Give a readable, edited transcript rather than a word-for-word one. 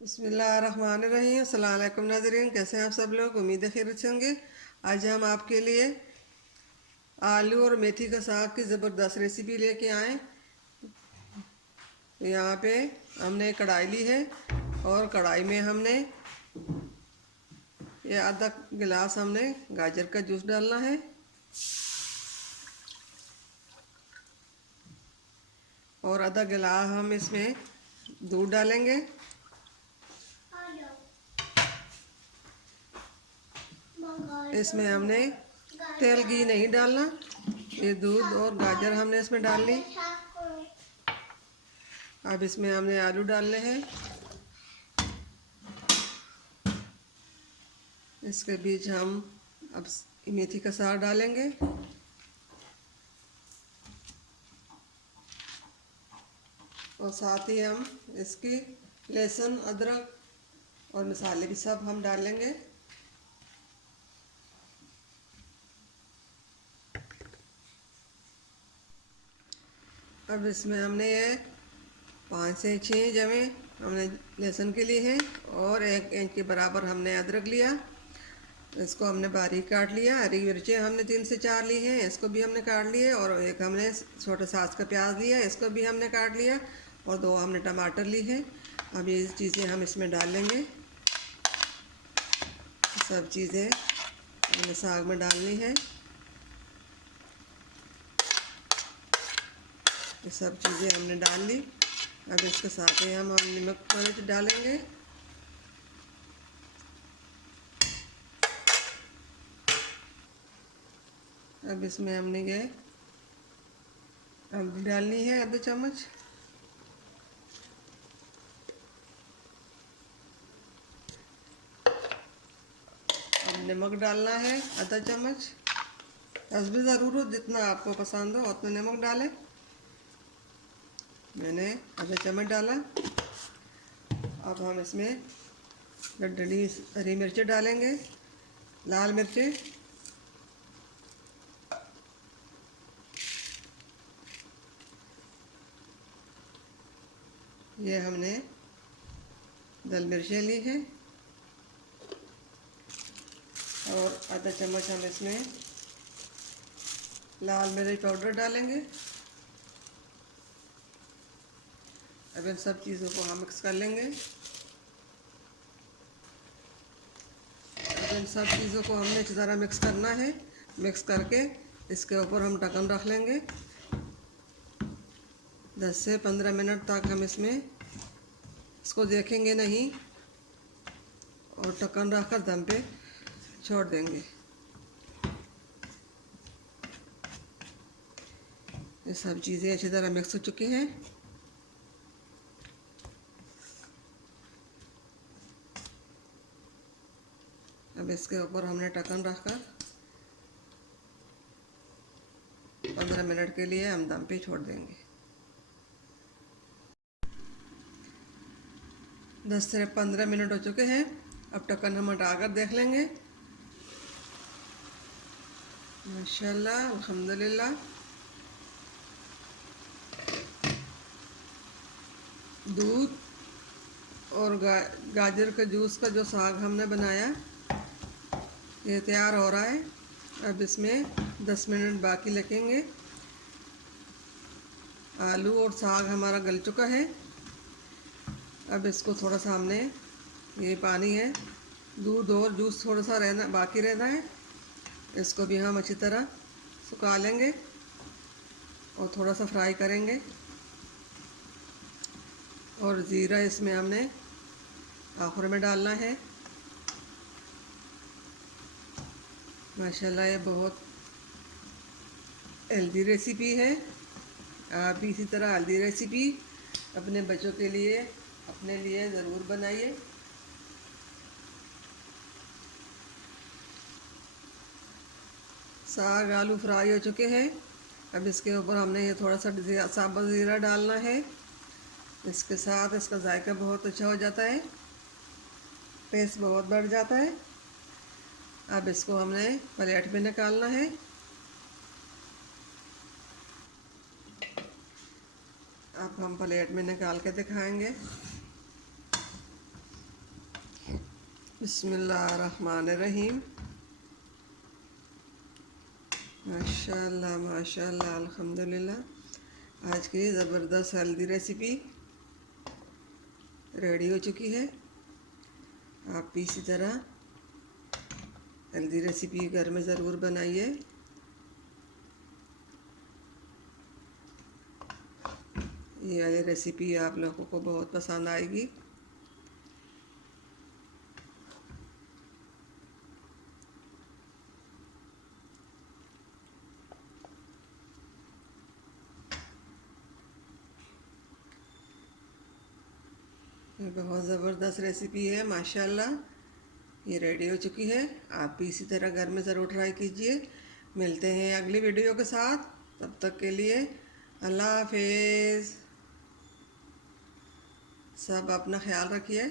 बिस्मिल्लाहिर्रहमानिर्रहीम। अस्सलाम वालेकुम नाज़रीन, कैसे हैं आप सब लोग? उम्मीद है खैरियत से होंगे। आज हम आपके लिए आलू और मेथी का साग की ज़बरदस्त रेसिपी लेके आए। यहाँ पे हमने कढ़ाई ली है और कढ़ाई में हमने ये आधा गिलास हमने गाजर का जूस डालना है और आधा गिलास हम इसमें दूध डालेंगे। इसमें हमने तेल घी नहीं डालना। ये दूध और गाजर हमने इसमें डाल ली। अब इसमें हमने आलू डालने हैं। इसके बीच हम अब मेथी का साग डालेंगे और साथ ही हम इसकी लहसुन अदरक और मसाले भी सब हम डालेंगे। अब इसमें हमने ये 5 से 6 जमे हमने लहसुन के लिए हैं और 1 इंच के बराबर हमने अदरक लिया। इसको हमने बारीक काट लिया। हरी मिर्चें हमने 3 से 4 ली हैं, इसको भी हमने काट लिया। और एक हमने छोटा साइज का प्याज लिया, इसको भी हमने काट लिया। और 2 हमने टमाटर ली है। अब ये चीज़ें हम इसमें डाल लेंगे। सब चीज़ें हमने साग में डालनी है। ये सब चीज़ें हमने डाल ली। अब इसके साथ ही हम नमक मिर्च डालेंगे। अब इसमें हमने ये हल्दी डालनी है आधा चम्मच। अब नमक डालना है आधा चम्मच। हस्बे ज़रूरत जितना आपको पसंद हो उतना नमक डालें। मैंने आधा चम्मच डाला। अब हम इसमें डंडी हरी मिर्चें डालेंगे, लाल मिर्चें, ये हमने दल मिर्चें ली हैं और आधा चम्मच हम इसमें लाल मिर्च पाउडर डालेंगे। अब इन सब चीज़ों को हम मिक्स कर लेंगे। अब इन सब चीज़ों को हमने अच्छी तरह मिक्स करना है। मिक्स करके इसके ऊपर हम ढक्कन रख लेंगे। 10 से 15 मिनट तक हम इसको देखेंगे नहीं और ढक्कन रख कर दम पे छोड़ देंगे। ये सब चीज़ें अच्छी तरह मिक्स हो चुकी हैं। अब इसके ऊपर हमने ढक्कन रखकर 15 मिनट के लिए हम दम पे छोड़ देंगे। 10 से 15 मिनट हो चुके हैं। अब ढक्कन हम हटाकर देख लेंगे। माशाल्लाह, अल्हम्दुलिल्लाह। दूध और गाजर के जूस का जो साग हमने बनाया ये तैयार हो रहा है। अब इसमें 10 मिनट बाकी लगेंगे। आलू और साग हमारा गल चुका है। अब इसको थोड़ा सा हमने ये पानी है, दूध और जूस थोड़ा सा बाकी रहना है। इसको भी हम अच्छी तरह सुखा लेंगे और थोड़ा सा फ्राई करेंगे। और ज़ीरा इसमें हमने आखिर में डालना है। माशाल्लाह, ये बहुत हेल्दी रेसिपी है। आप भी इसी तरह हेल्दी रेसिपी अपने बच्चों के लिए, अपने लिए ज़रूर बनाइए। साग आलू फ्राई हो चुके हैं। अब इसके ऊपर हमने ये थोड़ा सा साबुत ज़ीरा डालना है। इसके साथ इसका जायका बहुत अच्छा हो जाता है, टेस्ट बहुत बढ़ जाता है। अब इसको हमने प्लेट में निकालना है। अब हम प्लेट में निकाल के दिखाएंगे। बिस्मिल्लाहिर्रहमानिर्रहीम। माशाल्लाह माशाल्लाह अल्हम्दुलिल्लाह। आज की ज़बरदस्त हेल्दी रेसिपी रेडी हो चुकी है। आप भी इसी तरह हेल्दी रेसिपी घर में ज़रूर बनाइए। ये वाली रेसिपी आप लोगों को बहुत पसंद आएगी। ये बहुत ज़बरदस्त रेसिपी है माशाल्लाह। ये रेडी हो चुकी है। आप भी इसी तरह घर में ज़रूर ट्राई कीजिए। मिलते हैं अगली वीडियो के साथ। तब तक के लिए अल्लाह हाफिज़। सब अपना ख्याल रखिए।